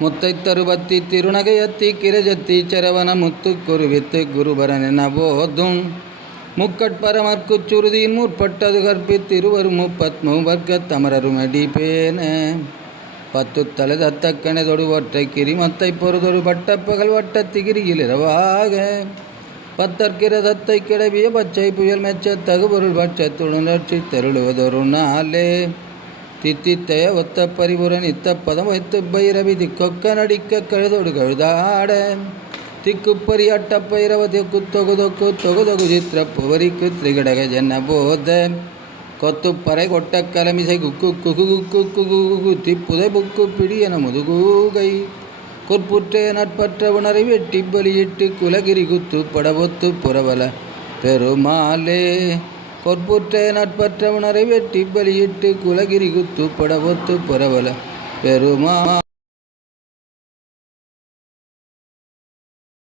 முத்தை தருபத்தி திருநகையத்தி கிரஜத்தி சரவண முத்து குருவித்து குருபரன் என போதும் முக்கட்பரமர்க்குச் சுருதியின் முற்பட்டது கற்பித்திருவரும் முப்பத்மு வர்க்க தமரருமடி பேன பத்து தலை தத்தக்கணதொடு ஒற்றை கிரிமத்தை பொறுதொடு பட்டப்பகல் வட்ட திகிரியில் இரவாக பத்தற்கிரதத்தை கிடவிய பச்சை புயல் மெச்ச தகுபொருள் பட்சத்துணர்ச்சி தெருளுவதொரு நாளே தித்தித்தைய ஒத்த பரிபுரன் இத்த பதம் வைத்து பைரவி திக்கொக்க நடிக்க கழுதொடு கழுதாட திக்குப்பரி அட்டப்பைரவ திக்கு தொகுதொக்கு தொகுதொகு சித்திர புவரிக்கு திரிகடக ஜன்ன போத கொத்துப்பறை கொட்ட கலமிசை குக்கு குகு குக்கு குகு குத்தி புதை புக்கு பிடியன முதுகூகை கொற்புற்றே நட்பற்ற உணரை வெட்டி பலியிட்டு குலகிரி குத்து படவொத்து புறவல பெருமாளே கொற்புற்றே நட்பற்ற உணரை வெட்டி பலியிட்டு குலகிரி குத்து படவொத்து புறவல பெருமா